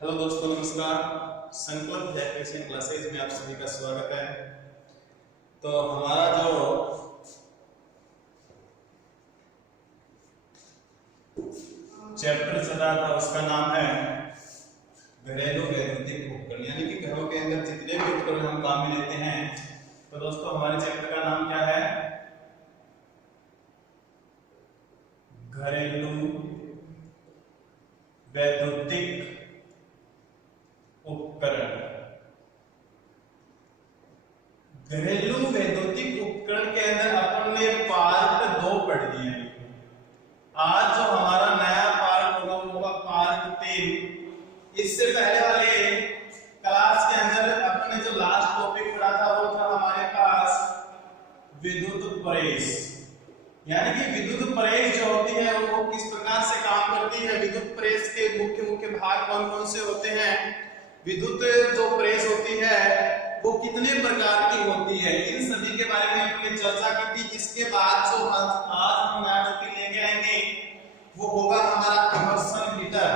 Hello दोस्तों, नमस्कार। संकल्प इलेक्ट्रीशियन क्लासेज में आप सभी का स्वागत है। तो हमारा जो चैप्टर चल रहा था उसका नाम है घरेलू वैद्युतिक उपकरण, यानी कि घरों के अंदर जितने भी उपकरण हम काम में लेते हैं। तो दोस्तों हमारे चैप्टर का नाम क्या है? घरेलू वैद्युतिक उपकरण। घरेलू वैद्युतिक उपकरण के अंदर अपन ने पार्ट 2 पढ़ दिए। आज जो हमारा नया पार्ट होगा वो होगा पार्ट 3। इससे पहले वाले क्लास के अंदर अपने जो लास्ट टॉपिक पढ़ा था वो था हमारे पास विद्युत प्रेस, यानी कि विद्युत प्रेस जो होती है वो किस प्रकार से काम करती है। विद्युत प्रेस के मुख्य मुख्य भाग कौन कौन से होते हैं, विद्युत जो प्रेस होती है वो कितने प्रकार की होती है, इन सभी के बारे में हमने चर्चा की थी। इसके बाद जो आज हम नया टॉपिक लेके आएंगे वो होगा हमारा इमर्शन हीटर।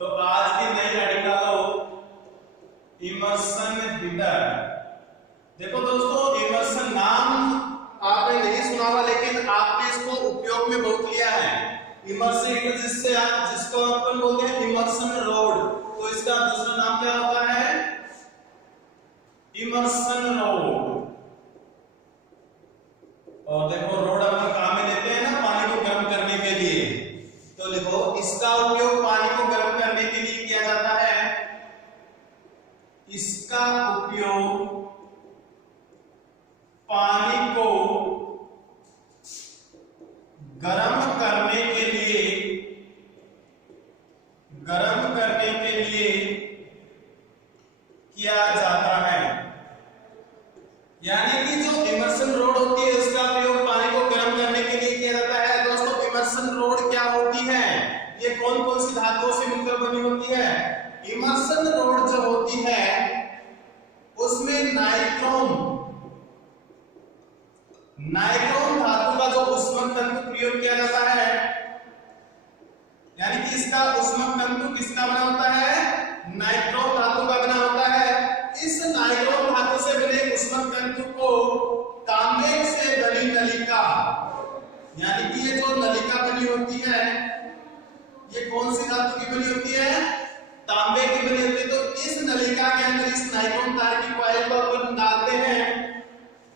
तो आज की नई हेडिंग डालो इमर्शन हीटर। देखो दोस्तों, इमर्शन नाम आपने नहीं सुना हुआ, लेकिन आपने इसको उपयोग में बहुत लिया है। इमर्शन हीटर जिसको अपन बोलते हैं इमर्शन रोड, तो इसका दूसरा नाम क्या होता है? Immersion road. और देखो रोड अपन काम में लेते हैं ना पानी को गर्म करने के लिए, तो देखो इसका उपयोग पानी को गर्म करने के लिए किया जाता है। इसका उपयोग पानी को गर्म करने के लिए किया जाता है। यानी कि जो इमर्शन रोड होती है उसका प्रयोग पानी को गर्म करने के लिए किया जाता है। दोस्तों इमर्शन रोड क्या होती है, ये कौन कौन सी धातुओं से मिलकर बनी होती है? इमर्शन रोड जो होती है उसमें नाइट्रोन धातु का जो उष्मक तंतु प्रयोग किया जाता है, यानी कि इसका उष्मक तंतु किसका बना होता है? नाइट्रोन धातु का बना होता है। इस नाइट्रोन धातु से बने उष्मक तंतु को तांबे से बनी नलिका, यानी कि ये जो नलिका बनी होती है ये कौन सी धातु की बनी होती है? तांबे की बनी होती है। तो इस नलिका के अंदर इस नाइट्रोन तार की कॉइल को अपन डालते हैं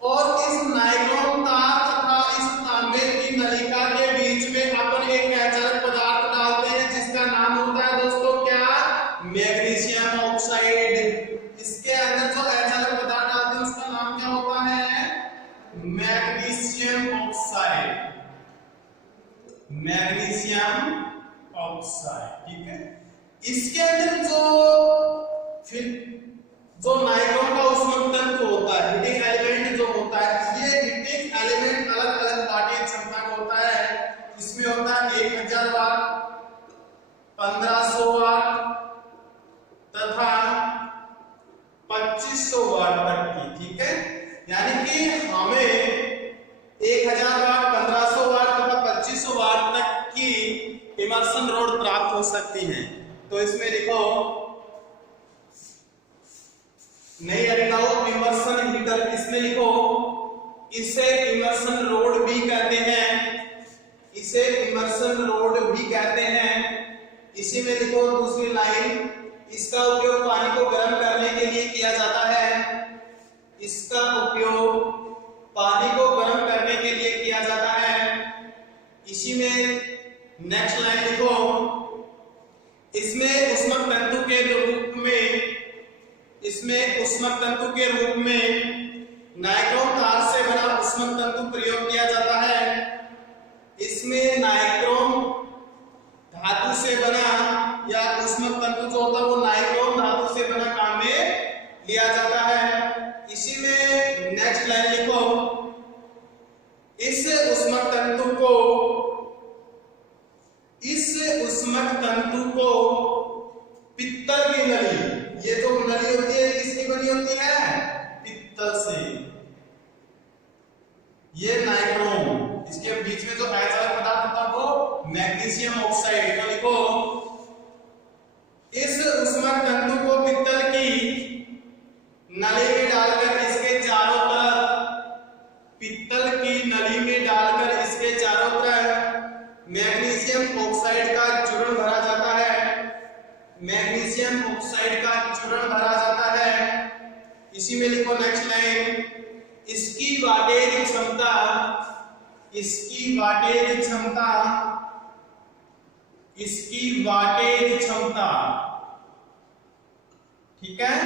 और इस नाइट्रोन तार तथा इस तांबे की नलिका के बीच में अपन एक अचालक पदार्थ डालते हैं जिसका नाम होता है दोस्तों क्या? Magnesium oxide. इसके अंदर जो अचालक पदार्थ डालते हैं उसका नाम क्या होता है? Magnesium oxide. मैग्नीशियम ऑक्साइड, ठीक है। इसके अंदर जो नाइट्रोन का उष्मक तंतु होता है, हीटिंग एलिमेंट जो होता है, ये हीटिंग एलिमेंट अलग अलग वाटें क्षमता का होता है। इसमें होता है 1000 वाट, 1500 वाट तथा 2500 वाट तक की, ठीक है। यानी कि हमें 1000 वाट, 1500 वाट तथा 2500 वाट तक की इमर्शन रोड प्राप्त हो सकती है। तो इसमें लिखो नहीं हटाओ इमर्शन हीटर, इसमें लिखो इसे इमर्शन रोड भी कहते हैं, इसे इमर्शन रोड भी कहते हैं। इसी में लिखो दूसरी लाइन, इसका उपयोग पानी को गर्म करने के लिए किया जाता है। इसका उपयोग पानी को गर्म करने के लिए किया जाता है। इसी में नेक्स्ट लाइन लिखो, इसमें उष्मक तंतु के रूप में नाइट्रोन तार से बना उष्मक तंतु प्रयोग किया जाता है। इसमें नाइट्रोन धातु से बना या उष्मक तंतु जो होता है वो नाइट्रोन धातु से बना काम में लिया जाता है। इसी में नेक्स्ट लाइन लिखो, इस उष्मक तंतु को पित्तल की नली, ये जो नली होती है किसकी बनी होती है? पित्तल से। ये नाइट्रोन, इसके बीच में जो अचालक पदार्थ होता है वो मैग्नीशियम ऑक्साइड। तो लिखो मैग्नीशियम ऑक्साइड का चूर्ण भरा जाता है। इसी में लिखो नेक्स्ट लाइन, इसकी वाटेज क्षमता, इसकी वाटेज क्षमता, इसकी वाटेज क्षमता, ठीक है,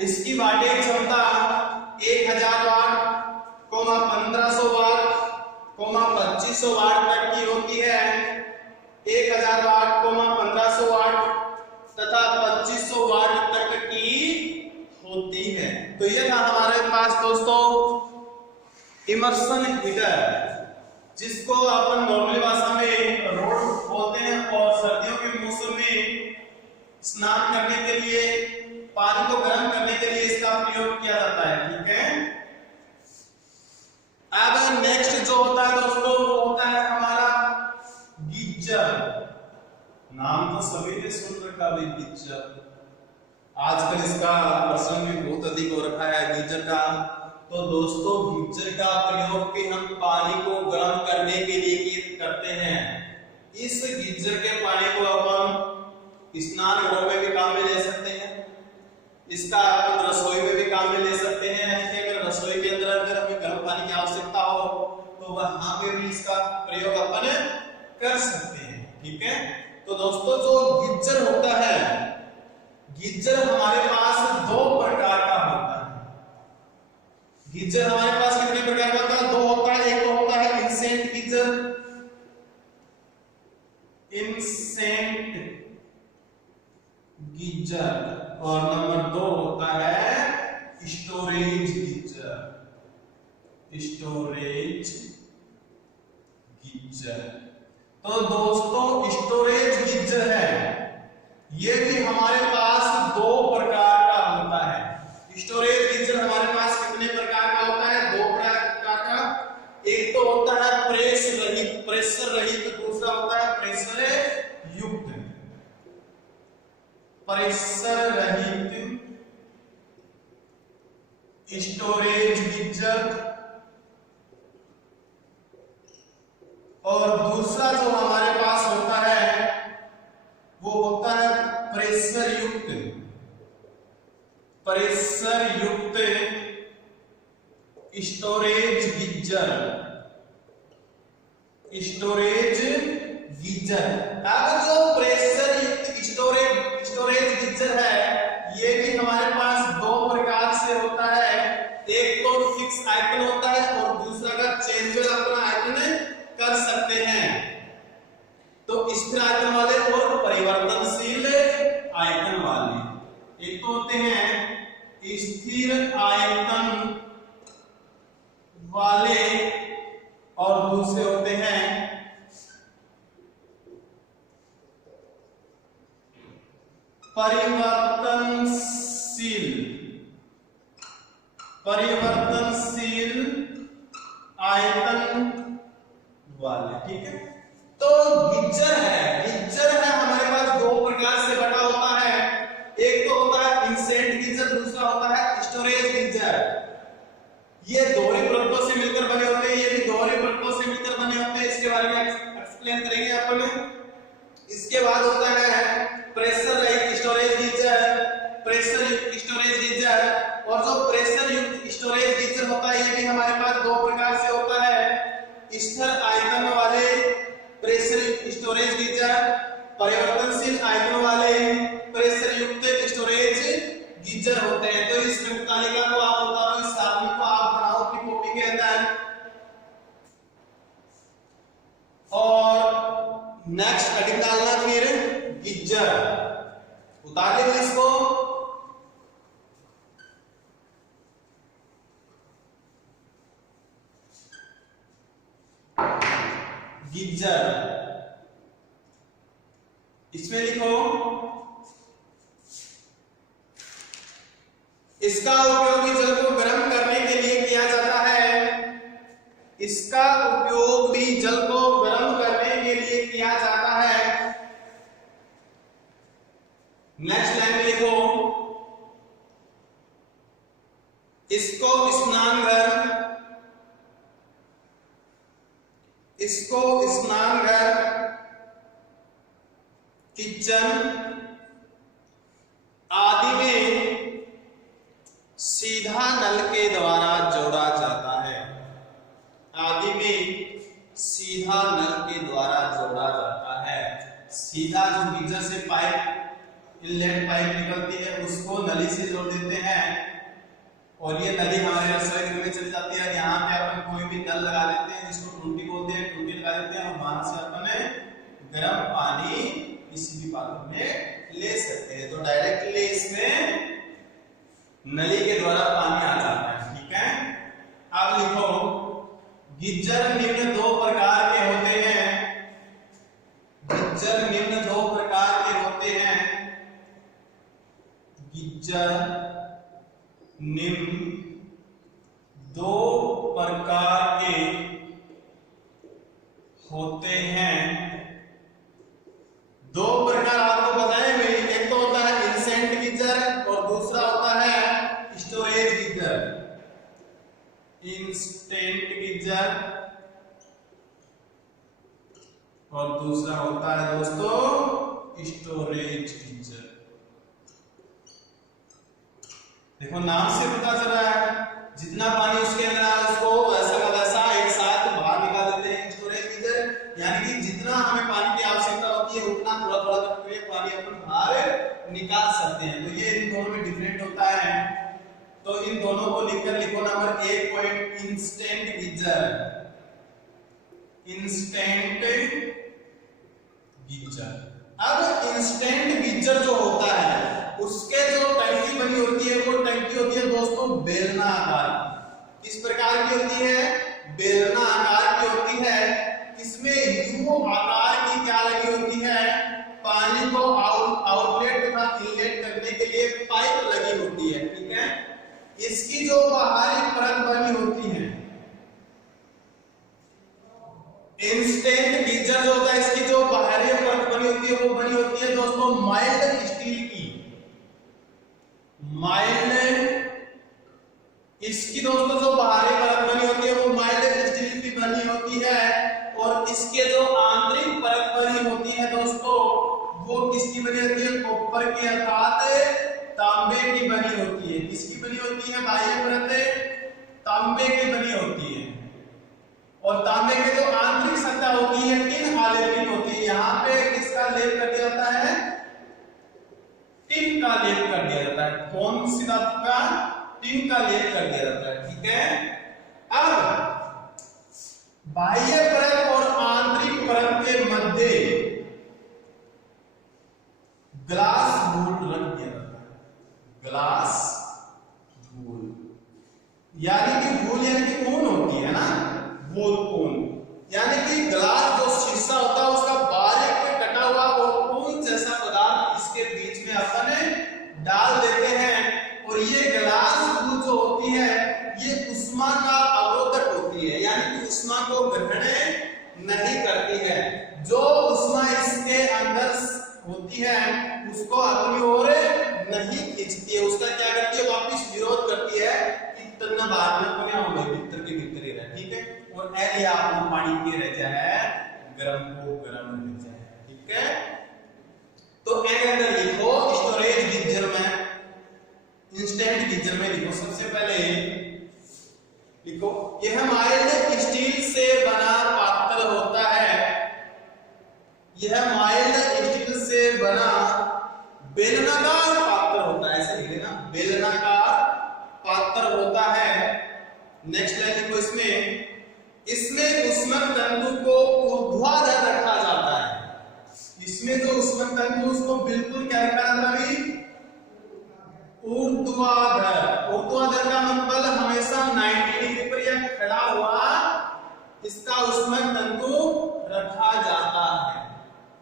इसकी वाटेज क्षमता 1000 वाट, 1500 वाट, 2500 वाट तक की होती है। 1000 वाट, 1500 वाट तथा 2500 वाट तक की होती है। तो ये था हमारे पास दोस्तों इमर्शन हीटर, जिसको अपन नॉर्मल भाषा में रोड बोलते हैं, और सर्दियों के मौसम में स्नान करने के लिए, पानी को गर्म करने के लिए इसका प्रयोग किया जाता है। ठीक है, अब नेक्स्ट जो होता है दोस्तों वो होता है हमारा गीजर। नाम तो सभी ने सुन रखा है गीजर, आजकल इसका प्रचलन भी बहुत अधिक हो रखा है गीजर का। तो दोस्तों गीजर का प्रयोग भी हम पानी को गर्म करने के लिए करते हैं। इस गीजर के पानी को अपन स्नान घरों में भी काम में ले सकते हैं, इसका अपन रसोई में भी काम में ले सकते हैं। अगर रसोई के अंदर अगर हमें गर्म पानी की आवश्यकता हो तो वहां पे भी इसका प्रयोग अपन कर सकते हैं। ठीक है, तो दोस्तों जो गीजर होता है, गीजर हमारे पास दो प्रकार का होता है। गीजर हमारे पास कितने प्रकार का होता है? दो होता है। एक तो होता है इंसेंट गीजर, इंसेंट गीजर, और नंबर 2 होता है स्टोरेज गीजर, स्टोरेज गीजर। तो दोस्तों स्टोरेज गीजर है, ये भी हमारे पास दो प्रकार का होता है। स्टोरेज गीजर हमारे पास कितने प्रकार का होता है? दो प्रकार का। एक तो होता है प्रेशर रहित, दूसरा होता है प्रेशर युक्त। प्रेशर रहित स्टोरेज गीजर, और दूसरा जो हमारे पास होता है वो होता है प्रेशर युक्त, प्रेशर युक्त स्टोरेज गीजर, स्टोरेज गीजर। अब जो प्रेशर युक्त स्टोरेज गीजर है, ये भी हमारे पास दो प्रकार से होता है। एक तो फिक्स आयतन होता है और दूसरा का चेंजेबल अपना आयतन कर सकते हैं। तो स्थिर आयतन वाले और परिवर्तनशील आयतन वाले। एक तो होते हैं स्थिर आयतन वाले और दूसरे होते हैं परिवर्तनशील आयतन वाले। ठीक है, तो गीजर है हमारे पास दो प्रकार से बटा होता है। एक तो होता है इंसेंट गीजर, दूसरा होता है स्टोरेज गीजर। ये दोहरी परतों से मिलकर बने होते हैं, ये भी दोहरी परतों से मिलकर बने होते हैं। इसके बारे में एक्सप्लेन करेंगे अपन। इसके बाद होता है प्रेशर रहित स्टोरेज गीजर, प्रेशर युक्त स्टोरेज गीजर। और जो प्रेशर युक्त स्टोरेज गीजर होता है, ये भी हमारे पास दो प्रकार से होता है। स्थिर आयतन वाले प्रेशर युक्त स्टोरेज गीजर, परिवर्तनशील आयतन वाले प्रेशर युक्त स्टोरेज गीजर होते हैं। तो इस तालिका को आप उतारो, इस सारणी को आप बनाओ अपनी कॉपी के अंदर। और नेक्स्ट हेडिंग डालना फिर गीजर, उतार लीजिए इसको। गीजर, इसमें लिखो इसका उपयोग भी जल को गर्म करने के लिए किया जाता है। इसका उपयोग भी जल को गर्म करने के लिए किया जाता है। नेक्स्ट लाइन में लिखो इसको स्नानघर, kitchen, kitchen, store, storage, storage, storage, storage, storage, storage, storage, storage, storage, storage, storage, storage, storage, storage, storage, storage, storage, आदि में सीधा नल के द्वारा जोड़ा जाता है। आदि में सीधा नल के द्वारा जोड़ा जाता है। सीधा जो गीजर से पाइप इनलेट पाइप निकलती है उसको नली से जोड़ देते हैं और ये नली हमारे रसोई घर में चली जाती है। यहाँ पे अपन कोई भी नल लगा देते हैं जिसको टूटी बोलते हैं, टूटी लगा देते हैं और वहां से अपन गर्म पानी किसी भी पात्र में ले सकते हैं। तो डायरेक्टली इसमें नली के द्वारा पानी आ जाता है। ठीक है, अब लिखो गिज्जर निम्न दो प्रकार के होते हैं। गिज्जर निम्न दो प्रकार के होते हैं। गिज्जर निम्न दो प्रकार के होते हैं। दो प्रकार आपको बताए हुए, एक तो होता है इंस्टेंट गीजर और दूसरा होता है स्टोरेज गीजर। इंस्टेंट गीजर और दूसरा होता है दोस्तों स्टोरेज गीजर। देखो नाम से पता चल रहा है जितना पानी उसके अंदर है उसको वैसा का वैसा एक साथ बाहर निकाल देते हैं। स्टोरेज गीजर यानी कि जितना हमें पानी की आवश्यकता होती है उतना थोड़ा थोड़ा करके पानी अपन बाहर निकाल सकते हैं। तो ये इन दोनों में डिफरेंट होता है। तो इन दोनों को लिखकर लिखो number 1 point instant geyser. Instant geyser. अब इंस्टेंट गीजर जो होता है उसके जो टंकी बनी होती है वो टंकी होती है दोस्तों बेलना आकार की। किस प्रकार की होती है? बेलना आकार की होती है। इसमें यू आकार की क्या लगी होती है? पानी को आउटलेट तथा इनलेट करने के लिए पाइप लगी होती है। ठीक है, इसकी जो बाहरी परत बनी होती है इंस्टेंट गीजर जो होता है इसकी जो बाहरी परत बनी होती है वो बनी होती है दोस्तों माइल्ड स्टील की। माइल्ड इसकी दोस्तों जो बाहरी परत बनी होती है वो माइल्ड स्टील की बनी होती है और इसके जो आंतरिक परत बनी होती है दोस्तों वो किसकी बनी होती है? कॉपर की अर्थात तांबे की बनी होती है। किसकी बनी होती है? बाह्य परत तांबे की बनी होती है और तांबे के जो आंतरिक सतह होती है टिन आलेपित होती है। यहाँ पे किसका लेप कर दिया जाता है? टिन का लेप कर दिया जाता है। कौन सी धातु का? टिन का लेप कर दिया जाता है। ठीक है, अब बाह्य परत और आंतरिक परत के मध्य ग्लास धूल रख दिया जाता है। ग्लास धूल यानी कि धूल यानी कि ऊन होती है ना, वूल ऊन यानी कि ग्लास जो शीशा होता है उसका बारीक कटा हुआ और ऊन जैसा पदार्थ इसके बीच में अपन डाल देते हैं और ये ग्लास धूल जो होती है ये उष्मा का अवरोधक होती है यानी कि उष्मा को ग्रहण नहीं करती है। जो उष्मा इसके अंदर होती है उसको अपनी ओर नहीं खींचती है, उसका क्या करती है? वापस विरोध करती है कि तन्ना बाहर में कोने हो गए भीतर के भीतर ही रहे। ठीक है, और ऐलिया आपको पानी के रह जाए गरम को गरम रह जाए। ठीक है, तो एक अंदर लिखो स्टोरेज गीजर में, इंस्टेंट गीजर में लिखो। सबसे पहले लिखो यह माइल्ड स्टील से बना पात्र होता है। यह माइल्ड स्टील से बना बेलनाकार पात्र होता है। ऐसे लिखे ना, बेलनाकार पात्र होता है। नेक्स्ट लाइन लिखो इसमें उष्मक तंतु को ऊर्ध्वाधर रखा जाता है। इसमें जो उष्मक तंतु उसको बिल्कुल क्या रखा जाता है? ऊर्ध्वाधर। ऊर्ध्वाधर का मतलब हमेशा 90 डिग्री पर यह खड़ा हुआ इसका उष्मक तंतु रखा जाता है।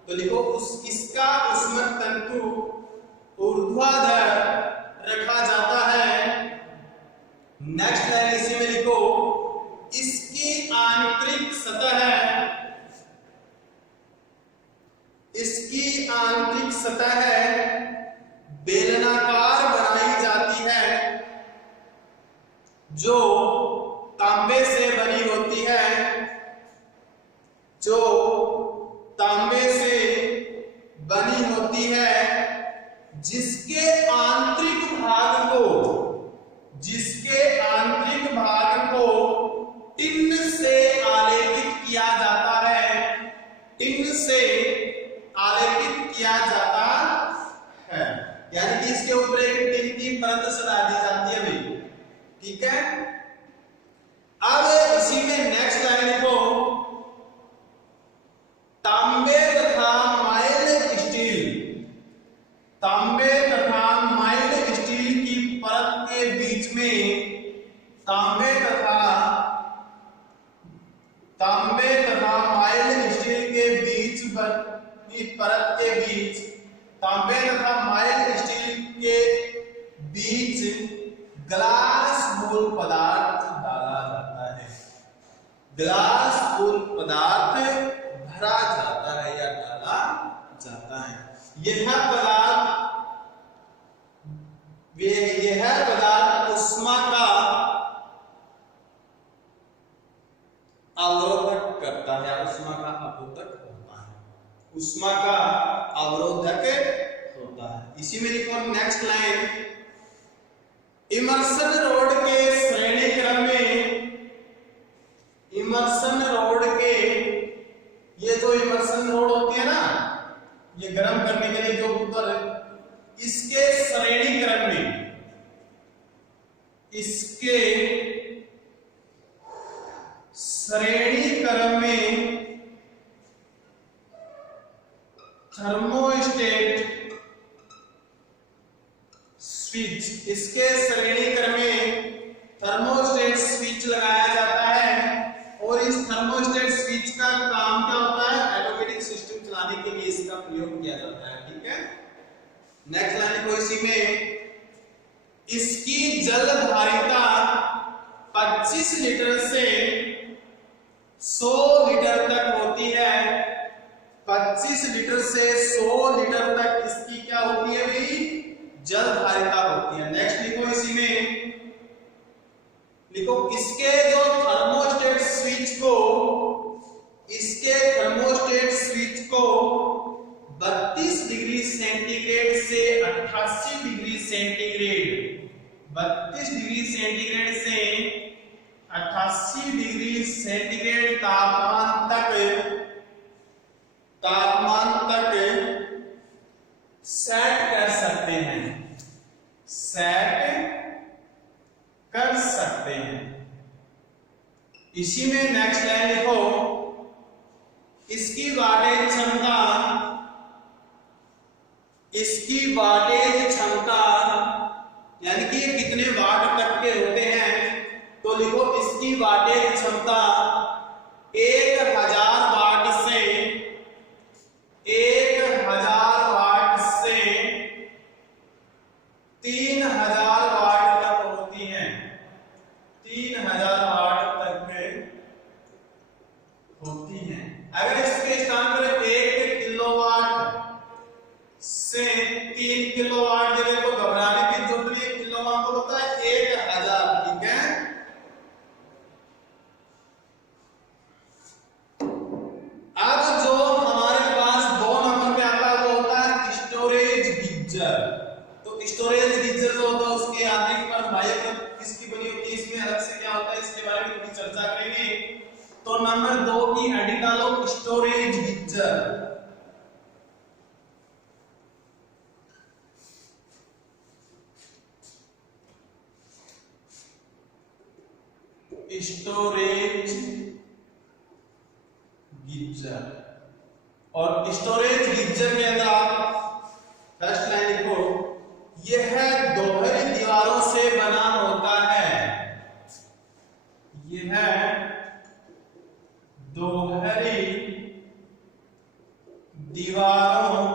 तो लिखो इसका उष्मक तंतु ऊर्ध्वाधर रखा जाता है। नेक्स्ट लाइन इसी में लिखो इसकी आंतरिक सतह बेलनाकार बनाई जाती है जो तांबे से बनी होती है। जो तांबे से बनी होती है जिसके आंतरिक भाग को टिन से आलेपित किया जाता है, टिन से आलेपित किया जाता है, यानी कि इसके ऊपर एक टिन की परत सटा दी जाती है भाई, ठीक है। अब इसी में नेक्स्ट लाइन लिखो, तांबे तथा माइल्ड स्टील, तांबे तथा माइल्ड स्टील की परत के बीच में, तांबे तथा माइल्ड स्टील के बीच की परत के बीच, तांबे तथा माइल्ड स्टील के बीच ग्लास बोल पदार्थ डाला जाता है, ग्लास बोल पदार्थ भरा जाता है या डाला जाता है। यह पदार्थ उष्मा का अवरोधक करता है, उष्मा का अवरोधक होता है, उष्मा का अवरोधक होता है। इसी में लिखो नेक्स्ट लाइन, इमर्सन रोड के श्रेणी क्रम में, इमर्सन रोड के, ये जो इमर्सन रोड होती है ना, ये गर्म करने के लिए जो कुकर, इसके श्रेणी क्रम में, इसके श्रेणी क्रम में थर्मोस्टेट स्विच, इसके श्रेणी क्रम में थर्मोस्टेट स्विच लगाया जाता है, और इस थर्मोस्टेट स्विच का काम क्या होता है, ऑटोमेटिक सिस्टम चलाने के लिए इसका प्रयोग किया जाता है, ठीक है। नेक्स्ट लाइन को इसी में, इसकी जल धारिता 25 लीटर से 100 लीटर तक होती है, 25 लीटर से 100 लीटर तक इसकी क्या होती है भाई, जल धारिता होती है। नेक्स्ट लिखो इसी में, लिखो इसके जो थर्मोस्टेट स्विच को, इसके थर्मोस्टेट स्विच को 32 डिग्री सेंटीग्रेड से 88 डिग्री सेंटीग्रेड, 32 डिग्री सेंटीग्रेड से 88 डिग्री सेंटीग्रेड तापमान तक सेट कर सकते हैं, सेट कर सकते हैं। इसी में नेक्स्ट लाइन लिखो, इसकी वाटेज क्षमता, इसकी वाटेज क्षमता यानी कि ये कितने वाट तक के होते हैं, तो लिखो इसकी वाटेज क्षमता 1000 वाट से 3000 वाट तक होती हैं, 3000 वाट तक होती हैं। अगर इसके स्थान पर 1 किलोवाट से 3 किलोवाट देने को घबराने की जरूरत नहीं, किलोवाट को होता है 1000, ठीक है। अब जो हमारे पास 2 नंबर पे आता है वो होता है स्टोरेज गीजर। तो स्टोरेज गीजर जो होता है उसके आंतरिक पर बाह्य परत किसकी बनी होती है, इसमें अलग से क्या होता है, इसके बारे में थोड़ी चर्चा करेंगे। तो नंबर 2 की हेडिंग डालो स्टोरेज गीजर। स्टोरेज गीजर, और स्टोरेज गीजर के अंदर आप फर्स्ट लाइन लिखो, यह दोहरी दीवारों से बना होता है, यह दोहरी दीवारों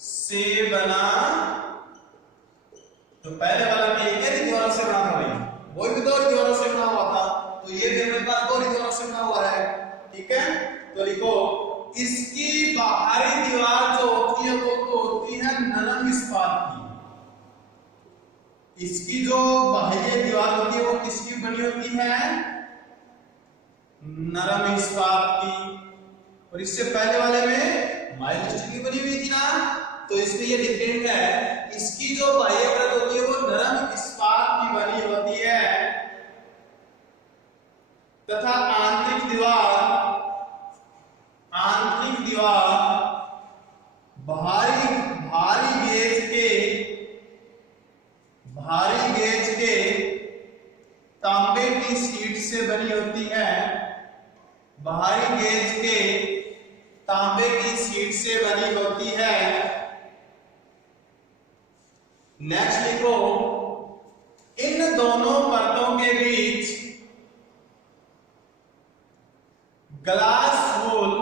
से बना, तो पहले वाला में एक ही दीवारों से बना था भाई, वो भी 2 दीवारों से बना हुआ था, तो ये भी मेरे पास 2 दीवारों से बना हुआ है, ठीक है। तो लिखो इसकी बाहरी दीवार जो होती है वो तो होती है नरम इस्पात की, इसकी जो बाह्य दीवार होती है वो किसकी बनी होती है, नरम इस्पात की। और इससे पहले वाले में माइल्ड स्टील की बनी हुई थी ना, तो इसमें ये डिफरेंट है, इसकी जो बाह्य परत होती है वो नरम इस्पात की बनी होती है तथा आंतरिक दीवार भारी गेज के तांबे की शीट से बनी होती है, भारी गेज के तांबे की शीट से बनी होती है। नेक्स्ट लिखो, इन दोनों परतों के बीच ग्लास वूल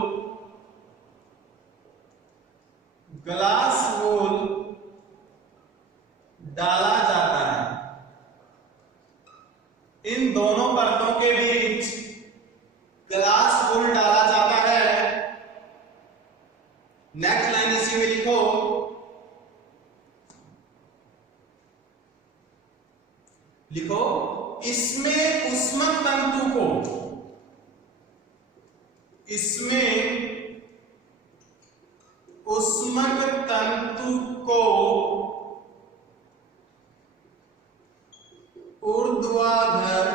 डाला जाता है। इन दोनों परतों के बीच ग्लास वूल डाला जाता है। नेक्स्ट लाइन इसी में लिखो इसमें उष्मक तंतु को ऊर्ध्वाधर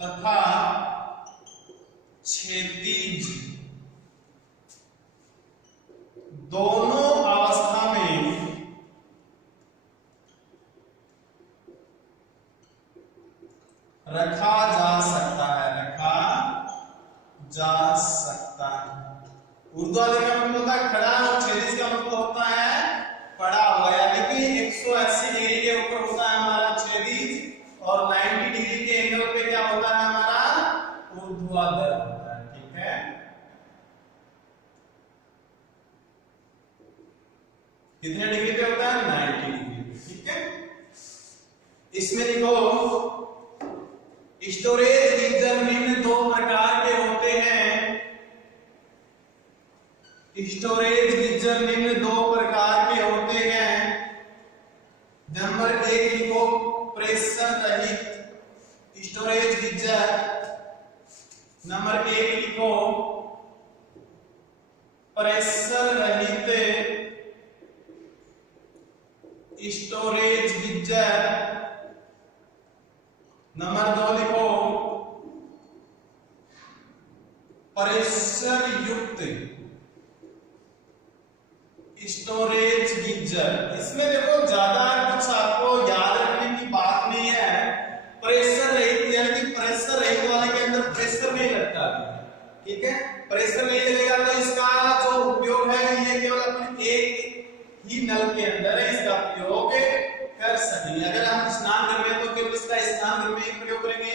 तथा क्षैतिज दोनों अवस्था में रखा जा सकता है। ऊर्ध्वाधर का मतलब होता है खड़ा और क्षैतिज का मतलब होता है पड़ा हुआ, यानी कि 180 डिग्री के ऊपर होता है हमारा क्षैतिज और 90 डिग्री के एंगल पे क्या होता है हमारा ऊर्ध्वाधर होता है। ठीक है, कितने डिग्री पे होता है 90 डिग्री। ठीक है, इसमें लिखो स्टोरेज गीजर निम्न दो प्रकार के होते हैं। स्टोरेज गीजर निम्न दो प्रकार के होते हैं। नंबर 1 लिखो प्रेशर रहित स्टोरेज गीजर। नंबर 1 लिखो प्रेशर रहित स्टोरेज गीजर। नंबर 2 लिखो प्रेशर युक्त स्टोरेज गीजर। इसमें देखो ज्यादा कुछ आपको याद रखने की बात नहीं है। प्रेशर रहित यानी कि प्रेशर रहित वाले के अंदर प्रेशर नहीं लगता। ठीक है, प्रेशर नहीं लगेगा तो इसका जो उपयोग है ये केवल अपने एक ही नल के अंदर है इसका प्रयोग कर सकेंगे। अगर हम स्नान घर में तो केवल इसका स्नान घर में ही प्रयोग करेंगे,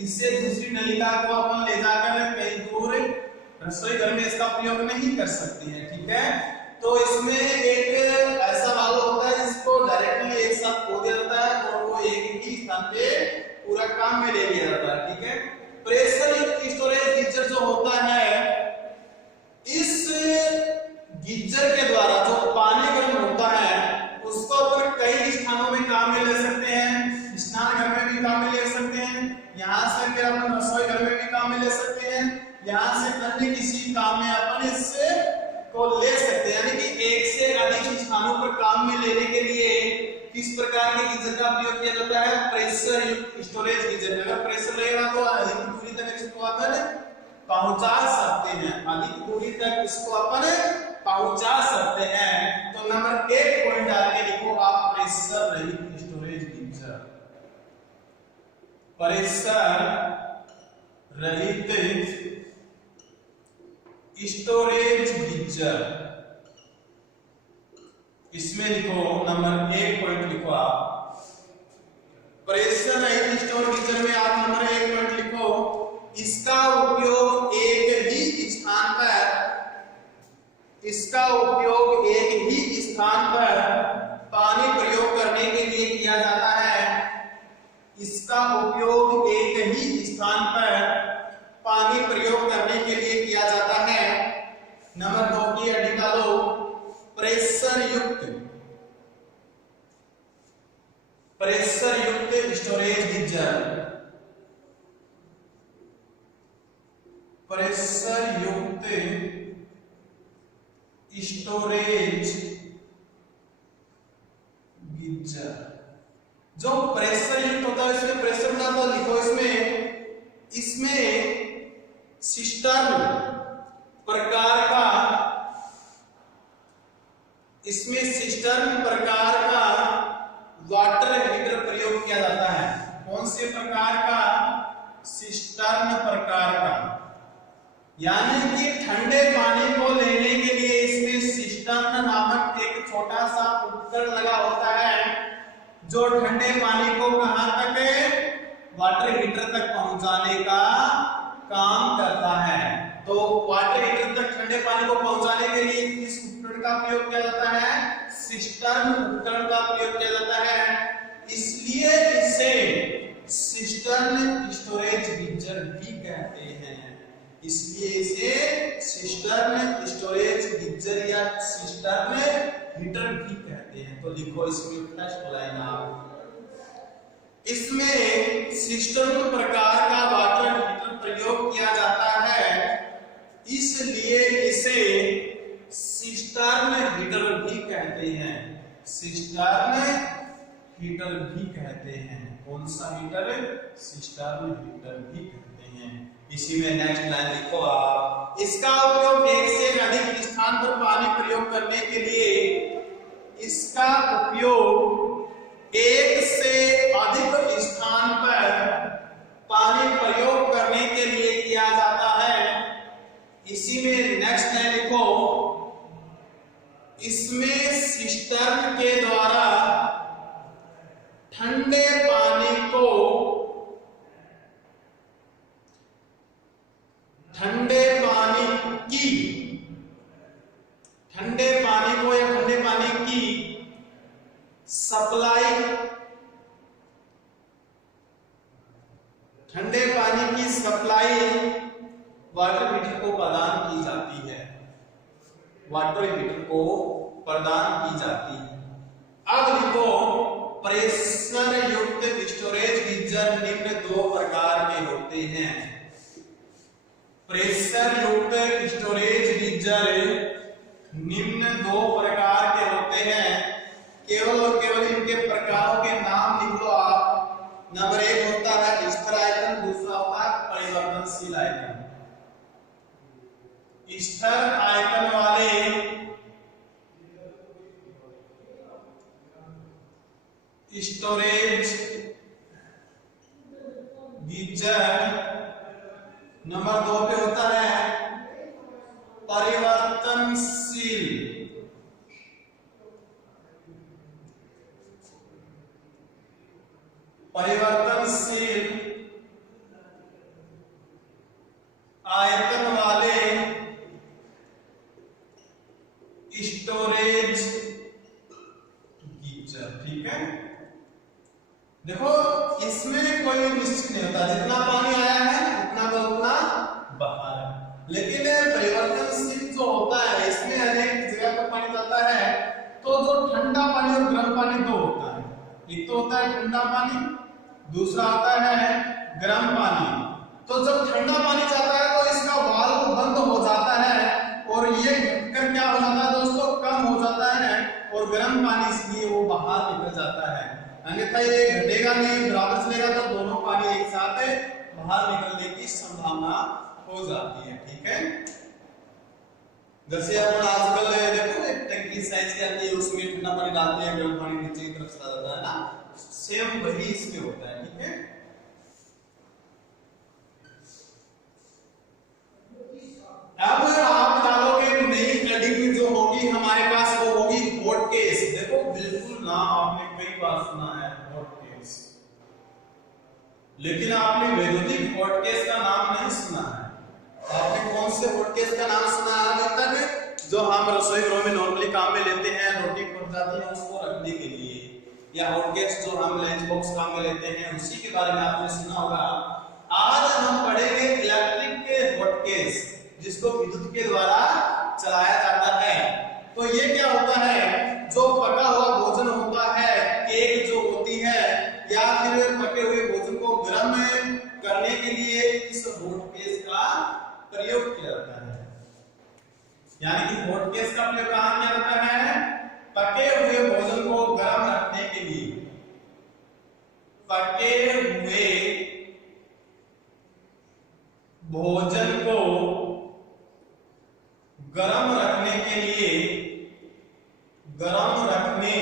इससे दूसरी नलिका को अपन ले जाकर कहीं दूर रसोई घर में इसका प्रयोग नहीं कर सकते हैं। ठीक है, तो इसमें एक ऐसा वाल्व होता है जिसको डायरेक्टली एक साथ खो दिया जाता है और वो एक ही स्थान पे पूरा काम में ले लिया जाता है। ठीक है, प्रेशर युक्त स्टोरेज गीजर जो होता है, इस गीजर के द्वारा जो पानी गर्म होता है उसको अपन कई स्थानों में काम में ले सकते हैं। स्नान घर में भी काम में ले सकते हैं, यहाँ से फिर अपन रसोई घर में भी काम में ले सकते हैं, यहाँ से अन्य किसी काम में अपन इससे को ले सकते हैं। यानी कि एक से अधिक स्थानों पर काम में लेने के लिए किस प्रकार के गीजर का प्रयोग किया जाता है? प्रेशर युक्त स्टोरेज गीजर। अगर प्रेशर रहेगा तो अधिक दूरी तक इसको अपन पहुंचा सकते हैं, अधिक दूरी तक इसको अपन पहुंचा सकते हैं। तो नंबर 1 पॉइंट डाल के लिखो आप प्रेशर रहित स्टोरेज गीजर। प्रेशर रहित स्टोरेज गीजर, इसमें लिखो नंबर 1 पॉइंट लिखो आप प्रेशर रहित स्टोरेज गीजर में आप नंबर 1 पॉइंट लिखो इसका उपयोग एक ही स्थान पर पानी प्रयोग करने के लिए किया जाता है। इसका उपयोग एक ही स्थान पर पानी प्रयोग करने के लिए किया जाता है। नंबर 2 की अड़ी डालो प्रेशर युक्त स्टोरेज गीजर। प्रेशर युक्त स्टोरेज गीजर। जो प्रेशर युक्त होता है इसमें प्रेशर ना तो लिखो, इसमें सिस्टर्न प्रकार का वाटर हीटर प्रयोग किया जाता है। कौन से प्रकार का? सिस्टर्न प्रकार का, यानी कि ठंडे पानी को लेने के लिए इसमें सिस्टर्न नामक एक छोटा सा उपकरण लगा होता है, जो ठंडे पानी को कहां तक? वाटर हीटर तक पहुंचाने का काम करता है। तो वाटर हीटर तक ठंडे पानी को पहुंचाने के लिए किस उपकरण का प्रयोग किया जाता है? सिस्टर्न उपकरण का प्रयोग किया जाता है। इसलिए इसे सिस्टर्न स्टोरेज गीजर भी कहते हैं। इसलिए इसे सिस्टर्न स्टोरेज गीजर या सिस्टर्न हीटर भी कहते हैं। तो लिखो इसमें फर्स्ट लाइन आप, इसमें सिस्टर्न प्रकार का वाटर हीटर प्रयोग किया जाता है, इसलिए इसे सिस्टर्न हीटर भी कहते हैं। सिस्टर्न हीटर भी कहते हैं। कौन सा हीटर? सिस्टर्न हीटर भी कहते हैं। इसी में नेक्स्ट लाइन लिखो आप, इसका उपयोग एक से अधिक स्थान पर पानी प्रयोग करने के लिए, इसका उपयोग एक से अधिक स्थान पर पानी प्रयोग करने के लिए किया जाता है। इसी में नेक्स्ट लाइन लिखो, इसमें सिस्टर्न के द्वारा ठंडे पानी को या ठंडे पानी की सप्लाई, वाटर हीटर को प्रदान की जाती है। अब लिखो, प्रेशर युक्त स्टोरेज गीजर निम्न दो प्रकार के होते हैं। प्रेशर युक्त स्टोरेज गीजर निम्न दो प्रकार के होते हैं। केवल और केवल इनके प्रकारों के नाम लिख लो आप। नंबर 1 होता है स्थिर आयतन, दूसरा होता है परिवर्तनशील आयतन। स्थिर आयतन वाले स्टोरेज गीजर नंबर 2 पे होता है परिवर्तनशील आयतन वाले स्टोरेज गीजर। ठीक है, देखो इसमें कोई निश्चित नहीं होता, जितना पानी आया है उतना का उतना बाहर है। लेकिन परिवर्तनशील जो होता है इसमें अनेक जगह पर पानी जाता है, तो जो ठंडा पानी और गर्म पानी दो होता है। एक तो होता है ठंडा पानी, दूसरा आता है गर्म पानी। तो जब ठंडा पानी जाता है तो इसका वाल्व बंद हो जाता है और ये घटकर क्या हो जाता है दोस्तों? कम हो जाता है, और गर्म पानी इसलिए वो बाहर निकल जाता है। अन्यथा ये घटेगा नहीं, बराबर चलेगा तो दोनों पानी एक साथ बाहर निकलने की संभावना हो जाती है। ठीक है, जैसे अपन आजकल देखो एक टंकी साइज की आती है, उसमें ठंडा पानी डालते हैं, गर्म पानी नीचे की तरफ चला जाता है ना, सेम वही इसमें होता है। ठीक है, अब आप डालोगे नई हेडिंग जो होगी हमारे पास, वो होगी हॉट केस। देखो बिल्कुल नाम आपने कई बार सुना है हॉट केस, लेकिन आपने वैद्युतिक हॉट केस का नाम नहीं सुना है। आपने कौन से हॉट केस का नाम सुना है अभी तक? जो हम रसोई घरों में नॉर्मली काम में लेते हैं, रोटी पक जाती है उसको रखने के लिए, या हॉट केस जो हम लंच बॉक्स काम में लेते हैं, उसी के बारे में आपने सुना होगा। आज हम पढ़ेंगे इलेक्ट्रिक के हॉट केस, जिसको विद्युत के द्वारा चलाया जाता है। तो ये क्या होता है? जो पका हुआ भोजन होता है, केक जो होती है, या फिर पके हुए भोजन को गर्म करने के लिए इस हॉट केस का प्रयोग किया जाता है। यानी कि हॉट केस का प्रयोग कहां किया जाता है? पके हुए भोजन को गर्म रखने के लिए। गर्म रखने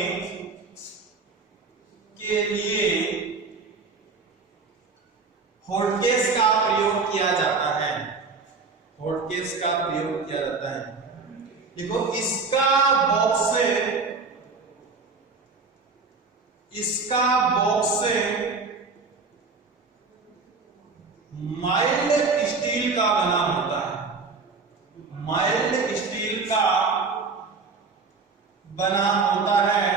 के लिए हॉट केस का प्रयोग किया जाता है। हॉट केस का प्रयोग किया जाता है। देखो इसका बॉक्स माइल्ड स्टील का बना होता है। माइल्ड स्टील का बना होता है।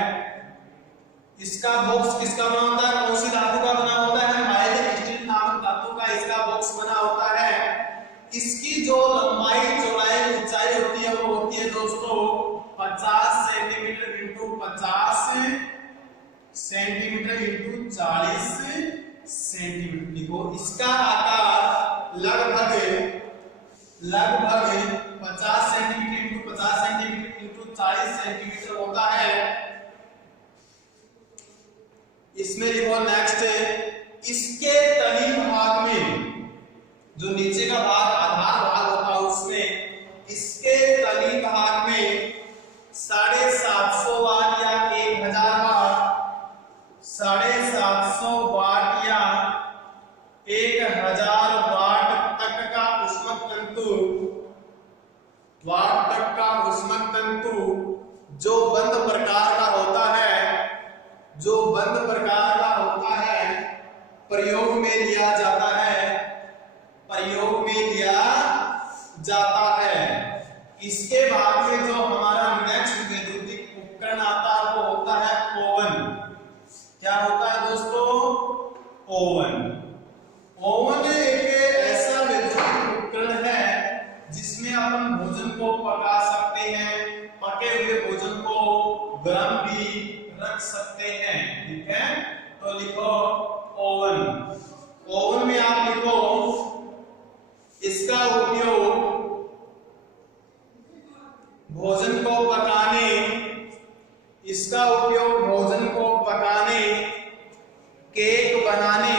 इसका बॉक्स किसका बना होता है? कौन सी धातु का बना होता है? माइल्ड स्टील नामक धातु का इसका बॉक्स बना होता है। इसकी जो लंबाई चौड़ाई ऊंचाई होती है वो होती है दोस्तों 50 centimetre into 50 centimetre into 40 centimetre. देखो इसका आकार लगभग 50 centimetre into 50 centimetre into 40 centimetre होता है। इसमें देखो नेक्स्ट, इसके तली भाग में जो नीचे का भाग आधार भाग होता है उसमें इसके तली भाग में 750 वाट या 1000 वाट 750 वाट या 1000 वाट तक का उष्मक तंतु जो बंद प्रकार का होता है, प्रयोग में लिया जाता है। इसके बाद में जो हमारा नेक्स्ट वैद्युतिक उपकरण आता है वो होता है ओवन। क्या होता है दोस्तों? ओवन। ओवन एक ऐसा वैद्युतिक उपकरण है जिसमें अपन भोजन को पका सकते हैं, पके हुए भोजन को गर्म भी रख सकते हैं। ठीक है, तो लिखो ओवन। ओवन में आप लिखो इसका उपयोग भोजन को पकाने, केक बनाने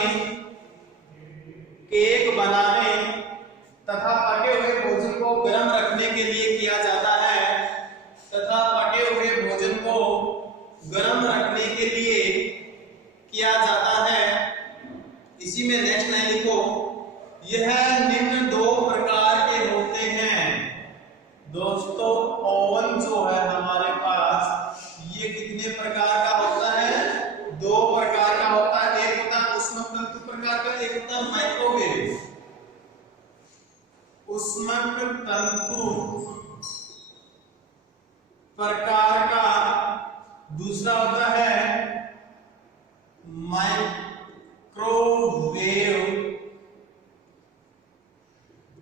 तथा पके हुए भोजन को गर्म रखने के लिए किया जाता है। इसी में नेक्स्ट लाइन लिखो, यह निम्न दो प्रकार के होते हैं। दोस्तों ओवन जो है हमारे पास ये कितने प्रकार का होता है? 2 प्रकार का होता है। एक होता है उष्मक तंतु प्रकार का, एक होता है माइक्रोवेव उष्मक तंतु प्रकार का। दूसरा होता है माइक्रोवेव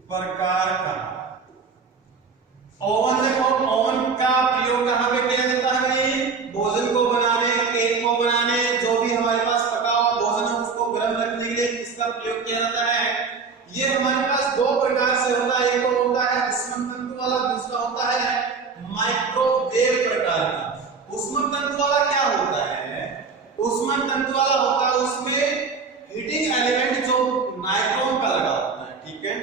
प्रकार का। ओवन देखो, ओवन का प्रयोग कहां पे किया जाता है? भोजन को बनाने, केक को बनाने, जो भी हमारे पास पका हुआ भोजन है उसको गर्म रखने के लिए इसका प्रयोग किया जाता है। ये हमारे पास 2 प्रकार से होता है। एक होता है उष्मक तंतु वाला, दूसरा होता है माइक्रोवेव प्रकार का। उष्मक तंतु वाला क्या होता है? उष्मक तंतु वाला होता है उसमें हीटिंग एलिमेंट जो नाइट्रॉन का लगा होता है। ठीक है,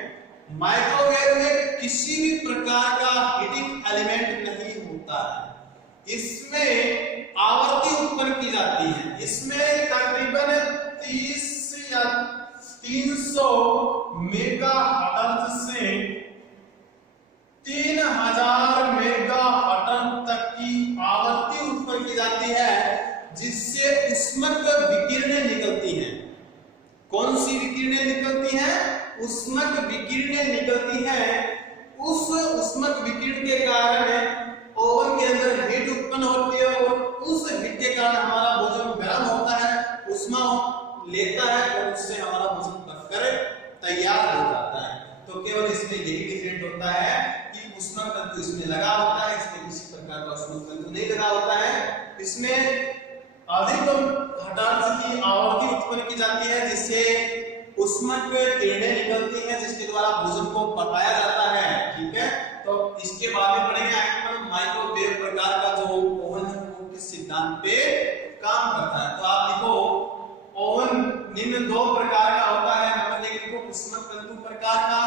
माइक्रोवेव में किसी भी प्रकार का हीटिंग एलिमेंट नहीं होता है। इसमें आवर्ती उत्पन्न की जाती है। इसमें तकरीबन 30 या 300 मेगाहर्ट्ज से 3000 मेगाहर्ट्ज तक की आवर्ती उत्पन्न की जाती है, जिससे उष्मक विकिरणें निकलती हैं। कौन सी विकिरणें निकलती हैं? उष्मक विकिरणें निकलती हैं। उस उष्मक विकिरण के कारण ओवन के अंदर हीट उत्पन्न होती है और उस हीट के कारण हमारा भोजन गर्म होता है, ऊष्मा लेता है और उससे हमारा भोजन पककर तैयार हो जाता है। तो केवल इसमें यही डिफरेंट होता है कि उष्मक तंतु इसमें लगा होता है, इसमें किसी प्रकार का उष्मक तंतु नहीं लगा होता है। इसमें अधिक हर्ट्ज की आवर्ती उत्पन्न की जाती है, जिससे उष्मक किरणें निकलती हैं, जिसके द्वारा भोजन को पकाया जाता है। ठीक है, तो इसके बाद में पढ़ेंगे माइक्रोवेव प्रकार का जो ओवन है वो किस सिद्धांत पे काम करता है। तो आप लिखो ओवन निम्न 2 प्रकार का होता है। नंबर 1 लिखो उष्मक तंतु प्रकार का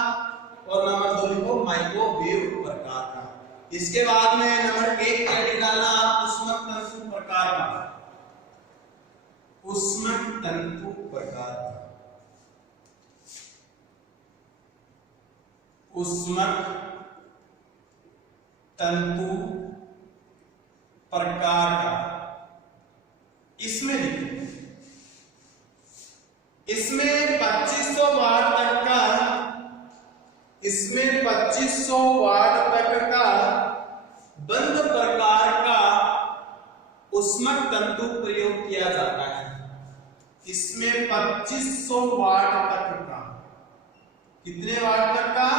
और नंबर 2 लिखो माइक्रोवेव प्रकार का। इसके बाद में नंबर 1 क्या डालना आप प्रकार का, ऊष्मक तंतु प्रकार का, ऊष्मक तंतु प्रकार का, इसमें लिखें, इसमें 2500 वाट तक का, इसमें 2500 वाट तक का बंद प्रकार का ऊष्मक तंतु प्रयोग किया जाता है। इसमें 2500 वाट तक का, कितने वाट तक का?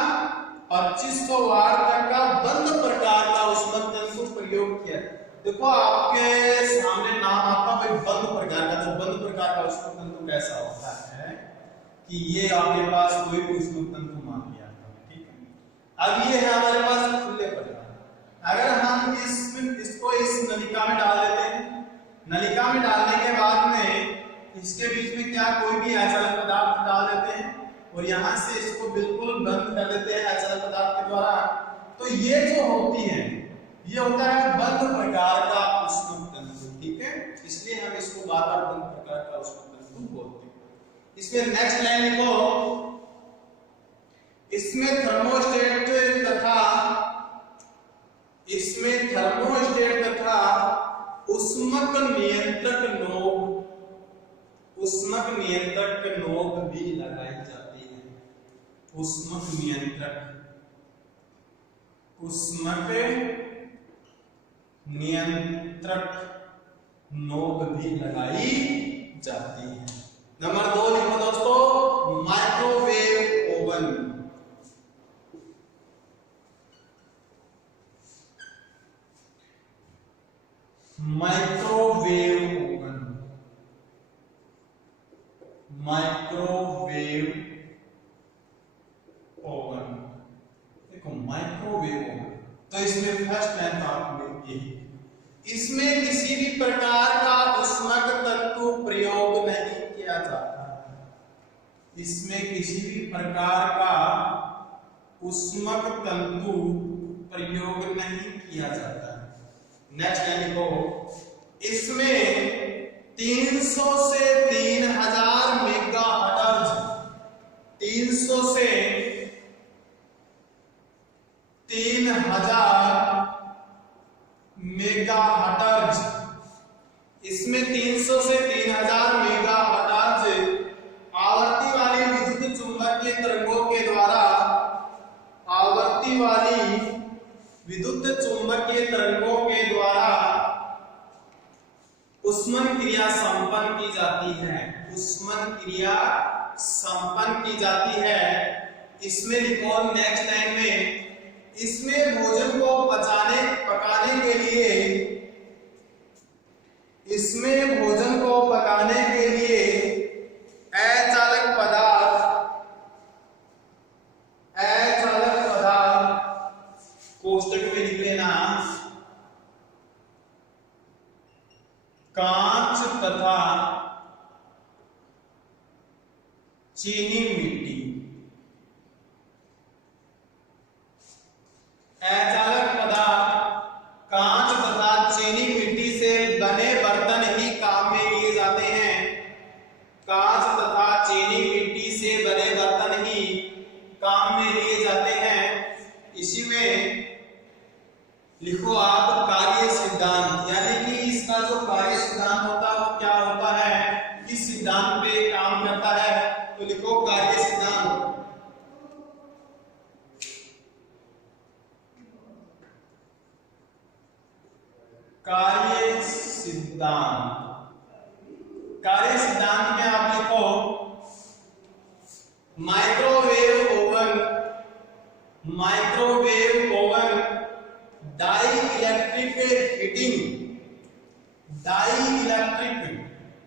2500 वाट तक का बंद प्रकार का ऊष्मक तंतु प्रयोग किया। देखो आपके सामने नाम आता है बंद प्रकार का, तो बंद प्रकार का ऊष्मक तंतु कैसा होता है कि ये आपके पास कोई भी ऊष्मक तंतु मान लिया, ठीक है। अब ये है हमारे पास खुले प्रकार। अगर हम इसको इस नलिका में डाल देते हैं, नलिका में डालने के बाद में इसके बीच में क्या कोई भी अचालक पदार्थ डाल देते हैं और यहां से इसको बिल्कुल बंद कर देते हैं अचालक पदार्थ के द्वारा, तो ये जो होती है ये होता है बंद प्रकार का ऊष्मक तंतु, ठीक है। इसलिए हम इसको बार-बार बंद प्रकार का ऊष्मक तंतु बोलते हैं। इसमें नेक्स्ट लाइन लिखो, इसमें थर्मोस्टेट तथा ऊष्मक नियंत्रक नोब भी लगाई जाती है। ऊष्मक नियंत्रक नोब भी लगाई जाती है। नंबर 2 लिखो दोस्तों, microwave oven. Microwave oven, microwave oven, देखो माइक्रोवेव ओवन, तो इसमें फर्स्ट लाइन आपको यही, इसमें किसी भी प्रकार का ऊष्मक तंतु प्रयोग नहीं किया जाता है। इसमें किसी भी प्रकार का ऊष्मक तंतु प्रयोग नहीं किया जाता है। नेक्स्ट लाइन लिखो, इसमें 300 से 3000 मेगाहर्ट्ज, 300 से 3000 मेगाहर्ट्ज, इसमें 300 से 3000 मेगाहर्ट्ज आवर्ती वाली विद्युत चुंबकीय तरंगों के द्वारा, आवर्ती वाली विद्युत चुंबकीय तरंगों के द्वारा ऊष्मन क्रिया संपन्न की जाती है। ऊष्मन क्रिया संपन्न की जाती है। इसमें लिखो नेक्स्ट लाइन में, इसमें भोजन को पकाने के लिए, इसमें भोजन को पकाने के लिए अचालक पदार्थ कोष्टक में लिख लेना, कांच तथा चीनी मिट्टी, अचालक पदार्थ कांच तथा चीनी मिट्टी से बने बर्तन ही काम में लिए जाते हैं। कांच तथा चीनी मिट्टी से बने बर्तन ही काम में लिए जाते हैं। इसी में लिखो आप कार्य सिद्धांत, यानी कि इसका जो कार्य सिद्धांत होता है वो क्या होता है, किस सिद्धांत पे काम करता है, तो लिखो कार्य सिद्धांत। कार्य सिद्धांत, कार्य सिद्धांत में आप लिखो microwave oven, microwave oven dielectric heating, dielectric heating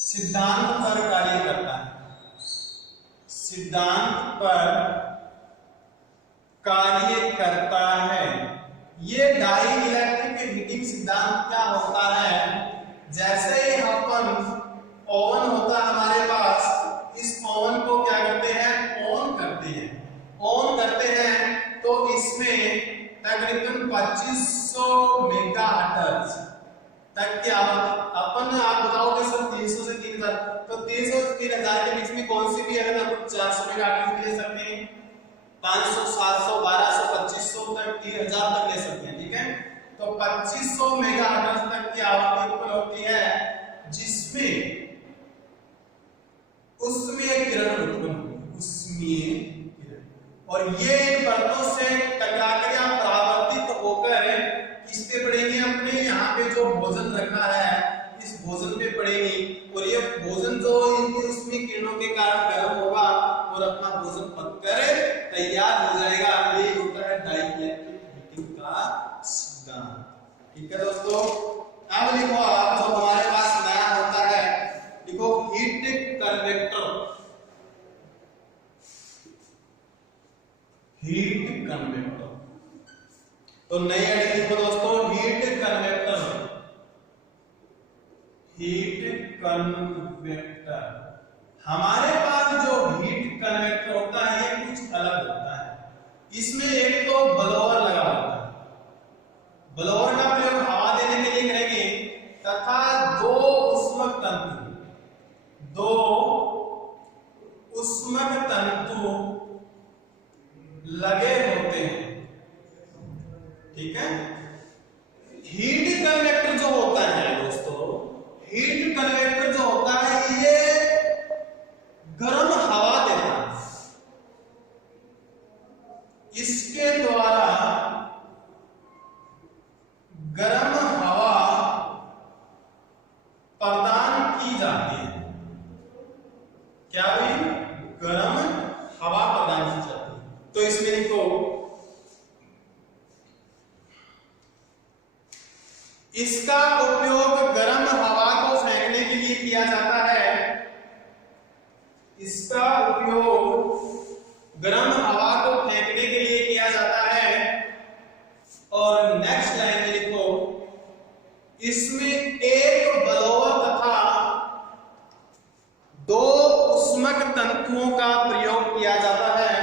सिद्धांत पर कार्य करता है। सिद्धांत पर कार्य करता है। ये डाई इलेक्ट्रिक हीटिंग सिद्धांत क्या होता है, जैसे ही अपन ओवन होता है हमारे तो 300 से 3000 के बीच में कौन सी भी अगर आप 400 मेगाहर्ट्ज ले सकते हैं, 500, 700, 1200, 2500 तक 3000 तक ले सकते हैं, ठीक है। तो 2500 मेगाहर्ट्ज तक की आवृत्ति उत्पन्न होती है जिसमें उसमें किरण उत्पन्न होगी, उसमें किरण, और ये इन परतों से टकराकर या परावर्तित होकर किस पे पड़ेंगे, अपने यहाँ पे जो भोजन रखा है इस भोजन पे पड़ेंगी, और ये भोजन जो इनके उसमें किरणों के कारण गर्म होगा और अपना भोजन पककर तैयार हो जाएगा। ये होता है डाइइलेक्ट्रिक हीटिंग का सिद्धांत, ठीक है दोस्तों। अब लिखो, अब जो हमारे पास नया होता है, लिखो हीट कन्वेक्टर, हीट कन्वेक्टर। तो नई हेडिंग लिखो दोस्तों, हीट कन्वेक्टर, हीट कन्वेक्टर। हमारे पास जो हीट कन्वेक्टर होता है ये कुछ अलग होता है। इसमें एक तो ब्लोअर लगा होता है, ब्लोअर का प्रयोग हवा देने के लिए करेंगे, तथा दो उष्मक तंतु लगे होते हैं, ठीक है। हीट कन्वेक्टर जो होता है दोस्तों, हीट कन्वेक्टर जो होता है ये गर्म हवा देता है, इसके द्वारा गर्म हवा प्रदान की जाती है। क्या भाई? गर्म हवा प्रदान की जाती है। तो इसमें लिखो, इसका उपयोग गर्म हवा को फेंकने के लिए किया जाता है, इसका उपयोग गर्म हवा को फेंकने के लिए किया जाता है। और नेक्स्ट लाइन में लिखो, इसमें एक ब्लोअर तथा दो उष्मक तंतुओं का प्रयोग किया जाता है,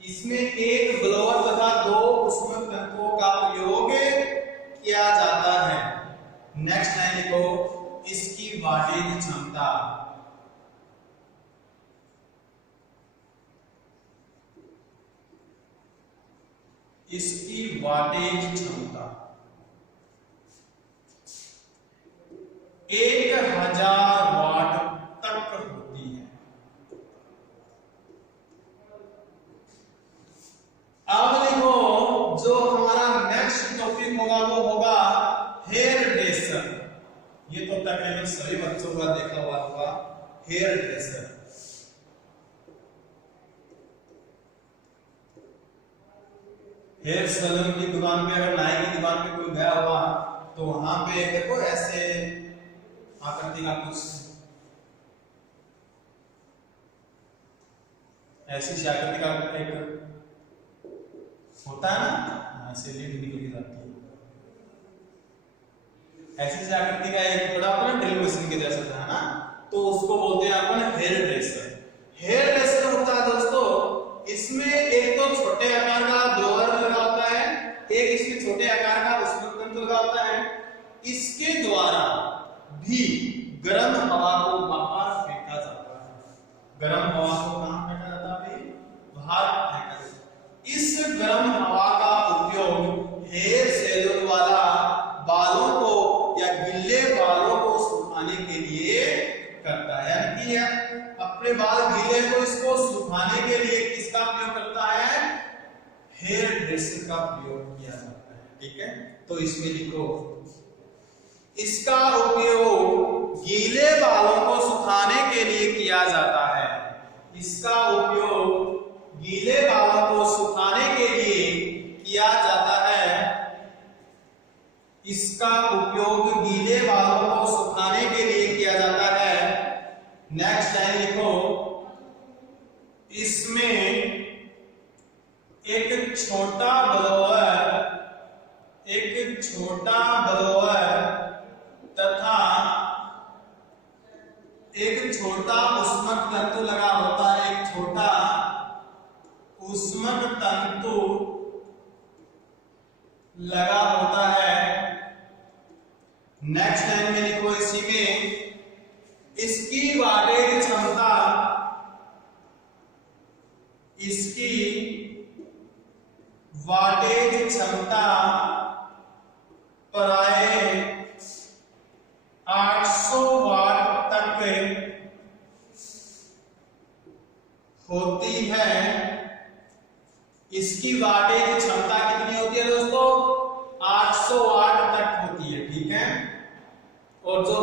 इसमें एक ब्लोअर तथा दो उष्मक तंतुओं का प्रयोग किया जाता है। नेक्स्ट लाइन लिखो, इसकी वाटेज क्षमता, इसकी वाटेज क्षमता 1000 वाट तक होती है। अब देखो, जो हमारा नेक्स्ट टॉपिक होगा वो होगा हेयर ड्रेसर। ये तो तकरीबन सभी बच्चों का देखा हुआ होगा, हेयर ड्रेसर। हेयर सैलून की दुकान पे, अगर नाई की दुकान पे कोई गया हुआ तो वहां पे देखो ऐसे आकृति का कुछ ऐसी आकृति का एक होता है ना, ऐसे लीड निकल जाती है, ऐसी आकृति का एक बड़ा होता है ना, ड्रिल मशीन के जैसा था ना, तो उसको बोलते हैं अपन हेयर ड्रेसर। हेयर ड्रेसर होता है दोस्तों, इसमें एक तो छोटे आकार का ब्लोअर लगा होता है, एक इसमें छोटे आकार का उष्मक तंतु लगा होता है, इसके द्वारा भी गर्म हवा को बाहर फेंका जाता है। गर्म हवा को कहां फेंका जाता है भाई? बाहर फेंका जाता है। इस गर्म हवा का उपयोग हेयर सैलून वाला बालों को या गिल्ले बालों को सुखाने के लिए करता है, यानी कि अपने बाल गीले को इसको सुखाने के लिए किसका प्रयोग करता है? हेयर ड्रेसर का प्रयोग किया जाता है, ठीक है। तो इसमें लिखो, इसका उपयोग गीले बालों को सुखाने के लिए किया जाता है, इसका उपयोग गीले बालों को सुखाने के लिए किया जाता है, इसका उपयोग गीले बालों को सुखाने के लिए किया जाता है। नेक्स्ट लाइन लिखो, इसमें एक छोटा ब्लोअर तथा एक छोटा उष्मक तंतु लगा होता है, एक छोटा उष्मक तंतु लगा होता है। नेक्स्ट लाइन में लिखो, इसी में इस इसकी वाटेज क्षमता, इसकी वाटेज क्षमता प्राय 800 वाट तक होती है। इसकी वाटेज क्षमता कितनी होती है दोस्तों? 800 वाट तक होती है, ठीक है। और जो